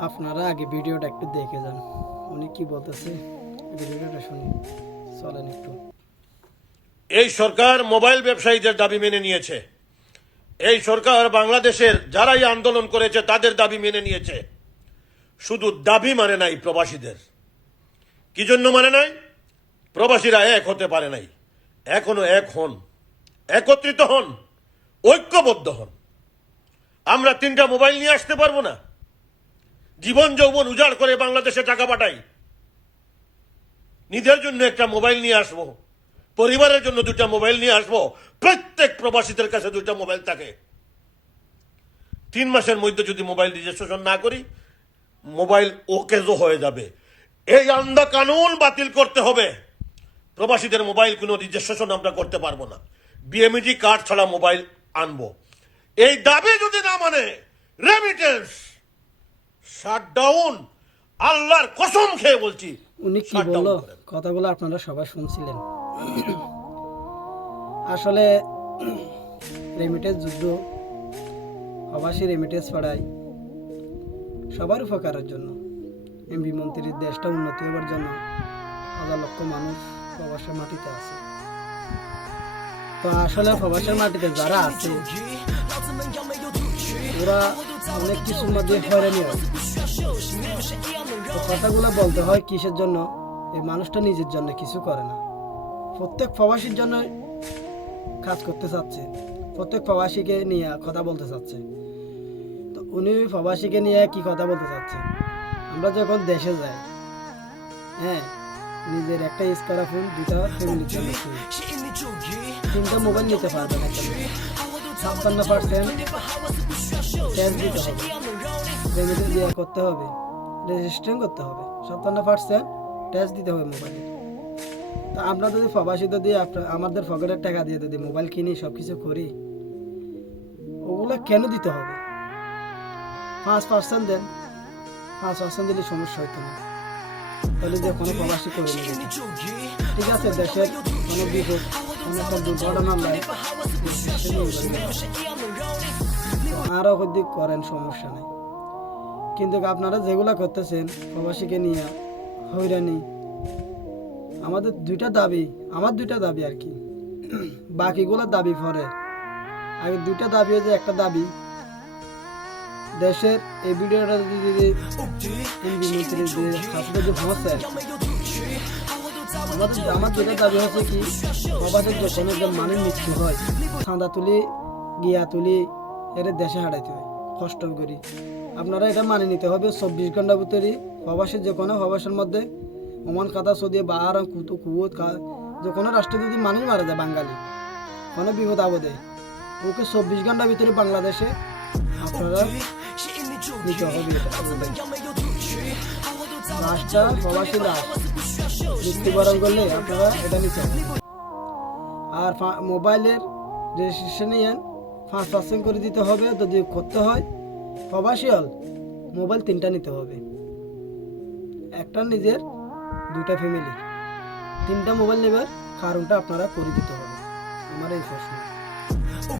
আপনারা আগে ভিডিওটা একটু দেখে যান। উনি কি বলতেছে? ভিডিওটা শুনি। চলেন একটু। এই সরকার মোবাইল ব্যবসায়ীদের দাবি মেনে নিয়েছে। এই সরকার বাংলাদেশের যারাই আন্দোলন করেছে, তাদের দাবি মেনে নিয়েছে। শুধু দাবি মানে নাই প্রবাসীদের। কি জন্য মানে নাই? প্রবাসীরা এক হতে পারে নাই। এখনও এক হন। একত্রিত হন। ঐক্যবদ্ধ হন। আমরা তিনটা মোবাইল নিয়ে আসতে পারব না? জীবন যৌবন উজাড় করে বাংলাদেশে টাকা পাঠাই। নিজের জন্য একটা মোবাইল নিয়ে আসব। পরিবারের জন্য দুটা মোবাইল নিয়ে আসব। প্রত্যেক প্রবাসীদের কাছে দুটা মোবাইল থাকে। তিন মাসের মধ্যে যদি মোবাইল রেজিস্ট্রেশন না করি, মোবাইল ওকেজও হয়ে যাবে। এই আন্দা কানুন বাতিল করতে হবে। প্রবাসীদের মোবাইল কোনো রেজিস্ট্রেশন আমরা করতে পারব না। বিএমইডি কার্ড ছাড়া মোবাইল আনব। এই দাবি যদি না মানে রেমিটেন্স শাটডাউন আল্লাহর কসম খেয়ে বলছি উনি কি বলল? কথাগুলো আপনারা সবাই শুনছিলেন। আসলে রেমিটেন্স যুদ্ধ প্রবাসী রেমিটেন্স পাড়ায় সবার উপকারের জন্য। এমপি মন্ত্রীর দেশটা উন্নতি হওয়ার জন্য হাজার লক্ষ মানুষ প্রবাসের মাটিতে আছে। তো আসলে প্রবাসের মাটিতে যারা আছে ওরা অনেক কিছুর মধ্যে হয়রানি হয়। কথাগুলো বলতে হয় কিসের জন্য? এই মানুষটা নিজের জন্য কিছু করে না। প্রত্যেক প্রবাসীর জন্য কাজ করতে চাচ্ছে। প্রত্যেক প্রবাসীকে নিয়ে কথা বলতে চাচ্ছে। তো উনি প্রবাসীকে নিয়ে কি কথা বলতে চাচ্ছে? আমরা যখন দেশে যাই হ্যাঁ নিজের একটা স্কারা ফোন দুটা free। তিনটা মোবাইল নিতে পারবে না ছাপ্পান্ন পার্সেন্ট ট্যাক্স দিতে হবে। রেমিটেন্স দিয়ে করতে হবে। রেজিস্ট্রেশন করতে হবে। সাতান্ন পার্সেন্ট ট্যাক্স দিতে হবে মোবাইলে তা আমরা যদি প্রবাসী যদি আপনার, আমাদের পকেটের টাকা দিয়ে যদি মোবাইল কিনি সব কিছু করি, ওগুলো কেন দিতে হবে? পাঁচ পার্সেন্ট দেন। পাঁচ পার্সেন্ট দিলে সমস্যা হতো না। তাহলে যে কোনো প্রবাসী করে নেবে। ঠিক আছে, দেশের কোনো বিপদ, কোনো একটা দুর্ঘটনা নয় আরও দিক করেন, সমস্যা নেই। কিন্তু আপনারা যেগুলা করতেছেন, প্রবাসীকে নিয়ে হয়রানি, আমাদের দুইটা দাবি, আমার দুইটা দাবি আর কি। বাকিগুলো দাবি পরে আগে দুইটা দাবি হচ্ছে একটা দাবি, দেশের এই ভিডিওটা যদি যদি এমপি মন্ত্রী যে ছাত্র যে হচ্ছে আমাদের আমার যেটা দাবি হচ্ছে কি, প্রবাসের যখন যে মানের মৃত্যু হয়, চাঁদা তুলি, গিয়া তুলি এর দেশে হারাইতে হয়, কষ্ট করি। আপনারা এটা মানে নিতে হবে, চব্বিশ ঘণ্টার ভিতরে প্রবাসের যে কোনো প্রবাসের মধ্যে অমান কাদা সদিয়ে বাহার কুতু, কুয়ত যে কোনো রাষ্ট্রে যদি মানুষ মারা যায় বাঙালি, কোনো বিপদ আপদে, ওকে চব্বিশ ঘণ্টার ভিতরে বাংলাদেশে আপনারা নিতে হবে এটা। লাশটা প্রবাসী মৃত্যুবরণ করলে আপনারা এটা নিতে হবে। আর মোবাইলের রেজিস্ট্রেশন নিয়ে পাঁচ পার্সেন্ট করে দিতে হবে যদি করতে হয়। প্রবাসী মোবাইল তিনটা নিতে হবে। একটা নিজের দুটা ফ্যামিলি তিনটা মোবাইল নেবার কারণটা আপনারা করে দিতে হবে। আমার এই প্রশ্ন।